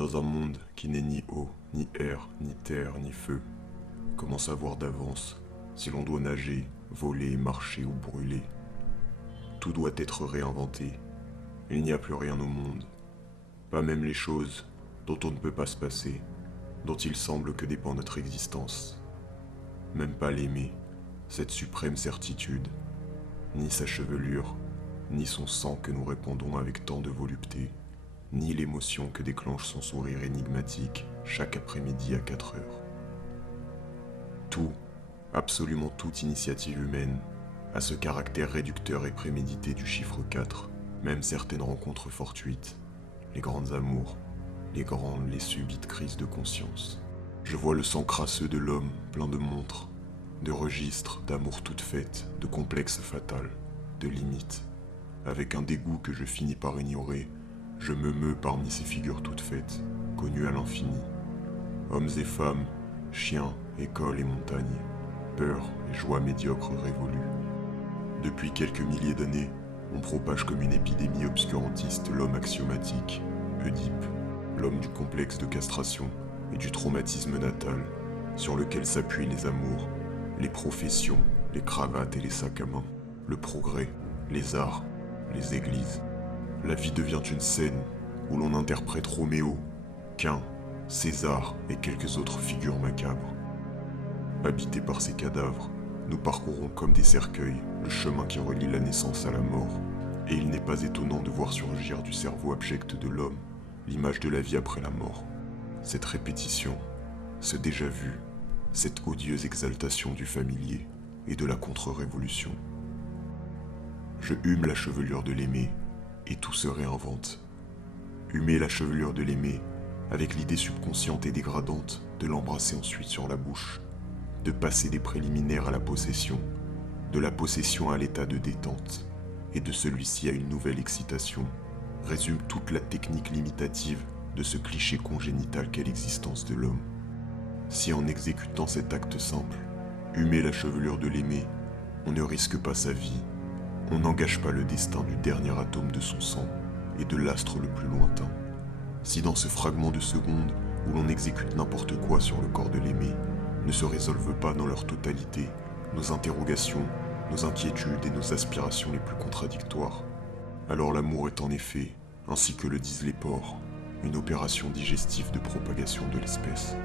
Dans un monde qui n'est ni eau, ni air, ni terre, ni feu, comment savoir d'avance si l'on doit nager, voler, marcher ou brûler? Tout doit être réinventé. Il n'y a plus rien au monde, pas même les choses dont on ne peut pas se passer, dont il semble que dépend notre existence. Même pas l'aimer, cette suprême certitude, ni sa chevelure, ni son sang que nous répandons avec tant de volupté, ni l'émotion que déclenche son sourire énigmatique chaque après-midi à 4 heures. Tout, absolument toute initiative humaine, a ce caractère réducteur et prémédité du chiffre 4, même certaines rencontres fortuites, les grandes amours, les grandes, les subites crises de conscience. Je vois le sang crasseux de l'homme plein de montres, de registres, d'amour toutes faites, de complexes fatals, de limites. Avec un dégoût que je finis par ignorer, je me meus parmi ces figures toutes faites, connues à l'infini. Hommes et femmes, chiens, écoles et montagnes, peur et joie médiocre révolue. Depuis quelques milliers d'années, on propage comme une épidémie obscurantiste l'homme axiomatique, Oedipe, l'homme du complexe de castration et du traumatisme natal, sur lequel s'appuient les amours, les professions, les cravates et les sacs à main, le progrès, les arts, les églises. La vie devient une scène où l'on interprète Roméo, Cain, César et quelques autres figures macabres. Habités par ces cadavres, nous parcourons comme des cercueils le chemin qui relie la naissance à la mort, et il n'est pas étonnant de voir surgir du cerveau abject de l'homme l'image de la vie après la mort. Cette répétition, ce déjà-vu, cette odieuse exaltation du familier et de la contre-révolution. Je hume la chevelure de l'aimé, et tout se réinvente. Humer la chevelure de l'aimé, avec l'idée subconsciente et dégradante de l'embrasser ensuite sur la bouche, de passer des préliminaires à la possession, de la possession à l'état de détente, et de celui-ci à une nouvelle excitation, résume toute la technique limitative de ce cliché congénital qu'est l'existence de l'homme. Si en exécutant cet acte simple, humer la chevelure de l'aimé, on ne risque pas sa vie, on n'engage pas le destin du dernier atome de son sang et de l'astre le plus lointain. Si dans ce fragment de seconde où l'on exécute n'importe quoi sur le corps de l'aimé, ne se résolvent pas dans leur totalité nos interrogations, nos inquiétudes et nos aspirations les plus contradictoires, alors l'amour est en effet, ainsi que le disent les porcs, une opération digestive de propagation de l'espèce.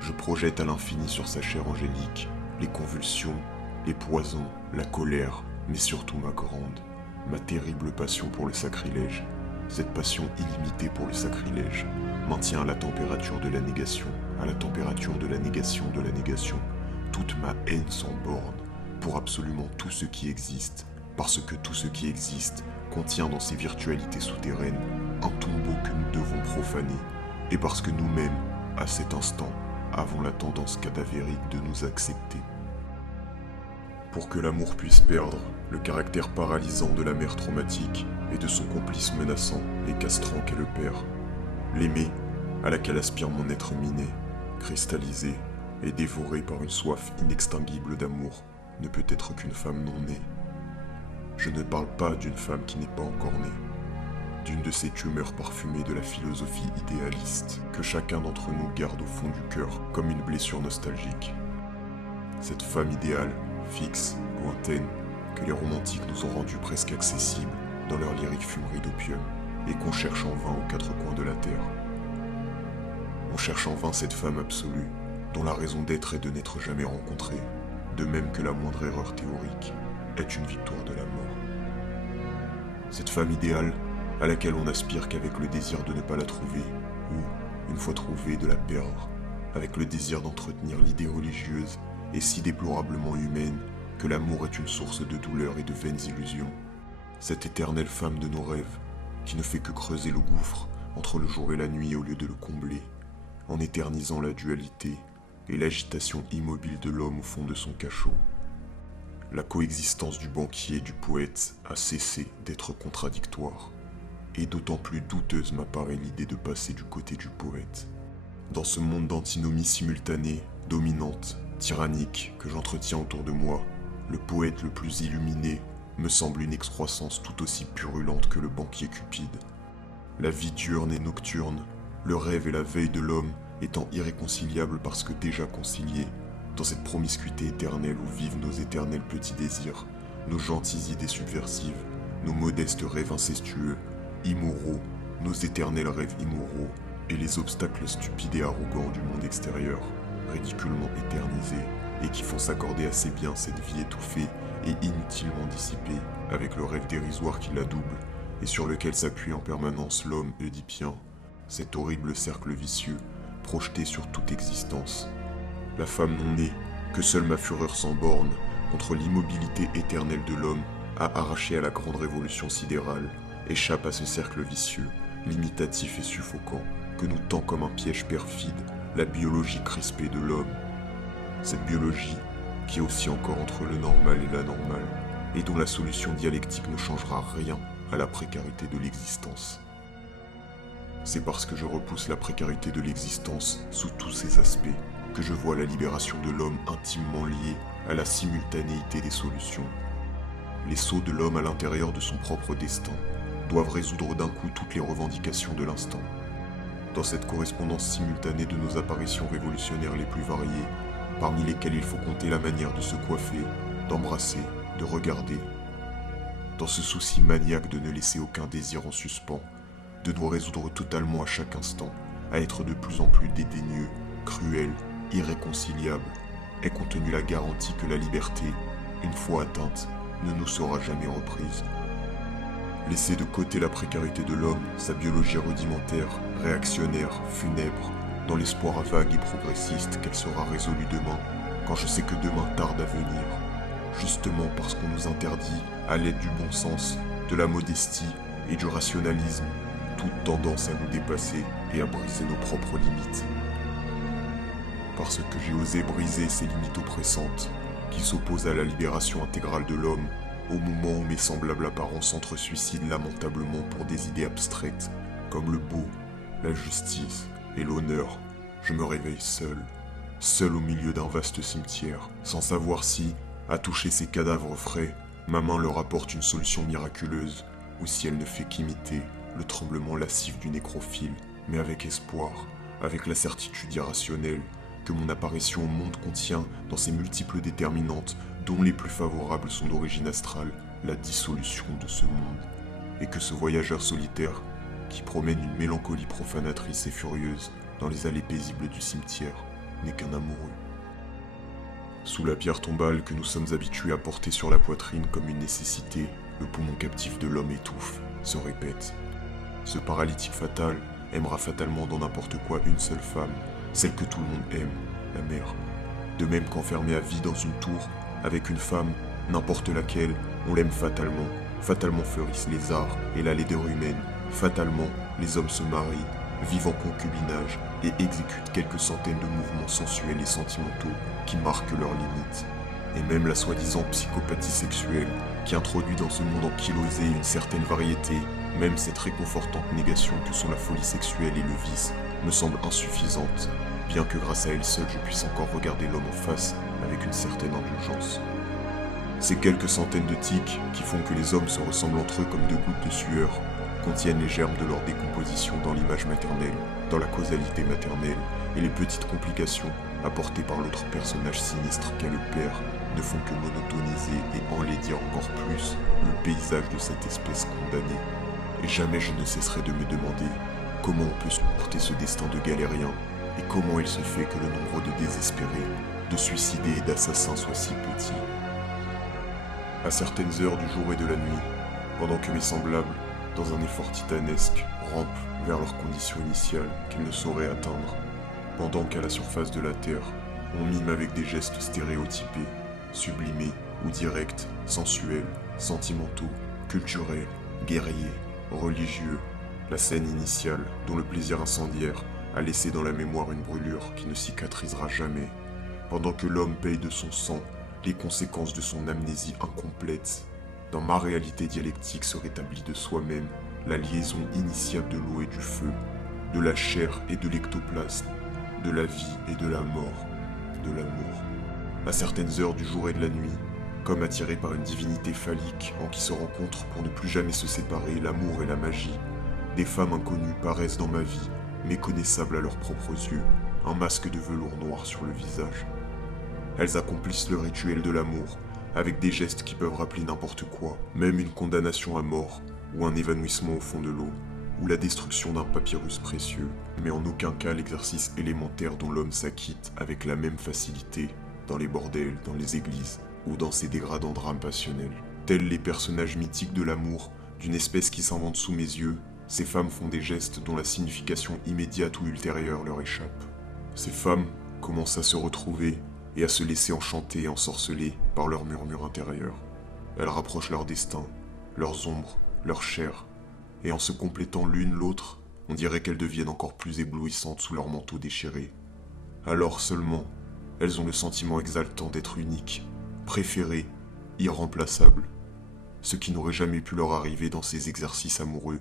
Je projette à l'infini sur sa chair angélique les convulsions, les poisons, la colère, mais surtout ma terrible passion pour le sacrilège. Cette passion illimitée pour le sacrilège maintient à la température de la négation, à la température de la négation de la négation, toute ma haine sans borne pour absolument tout ce qui existe, parce que tout ce qui existe contient dans ses virtualités souterraines un tombeau que nous devons profaner, et parce que nous-mêmes, à cet instant, avons la tendance cadavérique de nous accepter. Pour que l'amour puisse perdre le caractère paralysant de la mère traumatique et de son complice menaçant et castrant qu'est le père, l'aimer, à laquelle aspire mon être miné, cristallisé et dévoré par une soif inextinguible d'amour, ne peut être qu'une femme non née. Je ne parle pas d'une femme qui n'est pas encore née, d'une de ces tumeurs parfumées de la philosophie idéaliste que chacun d'entre nous garde au fond du cœur comme une blessure nostalgique. Cette femme idéale, fixe, lointaine, que les romantiques nous ont rendue presque accessible dans leur lyrique fumerie d'opium, et qu'on cherche en vain aux quatre coins de la terre. On cherche en vain cette femme absolue, dont la raison d'être est de n'être jamais rencontrée, de même que la moindre erreur théorique est une victoire de la mort. Cette femme idéale, à laquelle on aspire qu'avec le désir de ne pas la trouver, ou, une fois trouvée, de la perdre, avec le désir d'entretenir l'idée religieuse et si déplorablement humaine que l'amour est une source de douleur et de vaines illusions. Cette éternelle femme de nos rêves, qui ne fait que creuser le gouffre entre le jour et la nuit au lieu de le combler, en éternisant la dualité et l'agitation immobile de l'homme au fond de son cachot. La coexistence du banquier et du poète a cessé d'être contradictoire, et d'autant plus douteuse m'apparaît l'idée de passer du côté du poète. Dans ce monde d'antinomies simultanées, dominantes, tyranniques que j'entretiens autour de moi, le poète le plus illuminé me semble une excroissance tout aussi purulente que le banquier cupide. la vie diurne et nocturne, le rêve et la veille de l'homme étant irréconciliables parce que déjà conciliés, dans cette promiscuité éternelle où vivent nos éternels petits désirs, nos gentilles idées subversives, nos modestes rêves incestueux, immoraux, nos éternels rêves immoraux, et les obstacles stupides et arrogants du monde extérieur, ridiculement éternisés, et qui font s'accorder assez bien cette vie étouffée et inutilement dissipée, avec le rêve dérisoire qui la double, et sur lequel s'appuie en permanence l'homme oedipien, cet horrible cercle vicieux, projeté sur toute existence. La femme non née, que seule ma fureur sans borne, contre l'immobilité éternelle de l'homme, a arraché à la grande révolution sidérale, échappe à ce cercle vicieux, limitatif et suffocant, que nous tend comme un piège perfide la biologie crispée de l'homme. Cette biologie, qui oscille encore entre le normal et l'anormal, et dont la solution dialectique ne changera rien à la précarité de l'existence. C'est parce que je repousse la précarité de l'existence sous tous ses aspects que je vois la libération de l'homme intimement liée à la simultanéité des solutions. Les sauts de l'homme à l'intérieur de son propre destin doivent résoudre d'un coup toutes les revendications de l'instant. Dans cette correspondance simultanée de nos apparitions révolutionnaires les plus variées, parmi lesquelles il faut compter la manière de se coiffer, d'embrasser, de regarder. Dans ce souci maniaque de ne laisser aucun désir en suspens, de nous résoudre totalement à chaque instant, à être de plus en plus dédaigneux, cruel, irréconciliable, est contenue la garantie que la liberté, une fois atteinte, ne nous sera jamais reprise. Laisser de côté la précarité de l'homme, sa biologie rudimentaire, réactionnaire, funèbre, dans l'espoir vague et progressiste qu'elle sera résolue demain, quand je sais que demain tarde à venir, justement parce qu'on nous interdit, à l'aide du bon sens, de la modestie et du rationalisme, toute tendance à nous dépasser et à briser nos propres limites. Parce que j'ai osé briser ces limites oppressantes, qui s'opposent à la libération intégrale de l'homme, au moment où mes semblables apparents s'entre-suicident lamentablement pour des idées abstraites, comme le beau, la justice et l'honneur, je me réveille seul au milieu d'un vaste cimetière, sans savoir si, à toucher ces cadavres frais, ma main leur apporte une solution miraculeuse, ou si elle ne fait qu'imiter le tremblement lascif du nécrophile, mais avec espoir, avec la certitude irrationnelle que mon apparition au monde contient dans ses multiples déterminantes, dont les plus favorables sont d'origine astrale, la dissolution de ce monde, et que ce voyageur solitaire, qui promène une mélancolie profanatrice et furieuse dans les allées paisibles du cimetière, n'est qu'un amoureux. Sous la pierre tombale que nous sommes habitués à porter sur la poitrine comme une nécessité, le poumon captif de l'homme étouffe, se répète. Ce paralytique fatal aimera fatalement dans n'importe quoi une seule femme, celle que tout le monde aime, la mère. De même qu'enfermé à vie dans une tour, avec une femme, n'importe laquelle, on l'aime fatalement. Fatalement fleurissent les arts et la laideur humaine. Fatalement, les hommes se marient, vivent en concubinage et exécutent quelques centaines de mouvements sensuels et sentimentaux qui marquent leurs limites. Et même la soi-disant psychopathie sexuelle, qui introduit dans ce monde ankylosé une certaine variété, même cette réconfortante négation que sont la folie sexuelle et le vice, me semble insuffisante, bien que grâce à elle seule je puisse encore regarder l'homme en face avec une certaine indulgence. Ces quelques centaines de tics qui font que les hommes se ressemblent entre eux comme deux gouttes de sueur contiennent les germes de leur décomposition dans l'image maternelle, dans la causalité maternelle, et les petites complications apportées par l'autre personnage sinistre qu'est le père ne font que monotoniser et enlaidir encore plus le paysage de cette espèce condamnée. Et jamais je ne cesserai de me demander comment on peut supporter ce destin de galérien, et comment il se fait que le nombre de désespérés, de suicidés et d'assassins soit si petit. À certaines heures du jour et de la nuit, pendant que mes semblables, dans un effort titanesque, rampent vers leur condition initiale qu'ils ne sauraient atteindre, pendant qu'à la surface de la Terre, on mime avec des gestes stéréotypés, sublimés ou directs, sensuels, sentimentaux, culturels, guerriers, religieux, la scène initiale dont le plaisir incendiaire a laissé dans la mémoire une brûlure qui ne cicatrisera jamais, pendant que l'homme paye de son sang les conséquences de son amnésie incomplète. Dans ma réalité dialectique se rétablit de soi-même la liaison initiale de l'eau et du feu, de la chair et de l'ectoplasme, de la vie et de la mort, de l'amour. À certaines heures du jour et de la nuit, comme attirés par une divinité phallique en qui se rencontrent pour ne plus jamais se séparer l'amour et la magie, Des femmes inconnues paraissent dans ma vie, méconnaissables à leurs propres yeux, un masque de velours noir sur le visage. Elles accomplissent le rituel de l'amour, avec des gestes qui peuvent rappeler n'importe quoi, même une condamnation à mort, ou un évanouissement au fond de l'eau, ou la destruction d'un papyrus précieux, mais en aucun cas l'exercice élémentaire dont l'homme s'acquitte avec la même facilité, dans les bordels, dans les églises, ou dans ces dégradants drames passionnels. Tels les personnages mythiques de l'amour, d'une espèce qui s'invente sous mes yeux, ces femmes font des gestes dont la signification immédiate ou ultérieure leur échappe. Ces femmes commencent à se retrouver et à se laisser enchanter et ensorceler par leurs murmures intérieurs. Elles rapprochent leur destin, leurs ombres, leur chair, et en se complétant l'une l'autre, on dirait qu'elles deviennent encore plus éblouissantes sous leur manteau déchiré. Alors seulement, elles ont le sentiment exaltant d'être uniques, préférées, irremplaçables, ce qui n'aurait jamais pu leur arriver dans ces exercices amoureux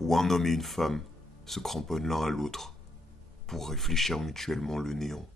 où un homme et une femme se cramponnent l'un à l'autre pour réfléchir mutuellement le néant.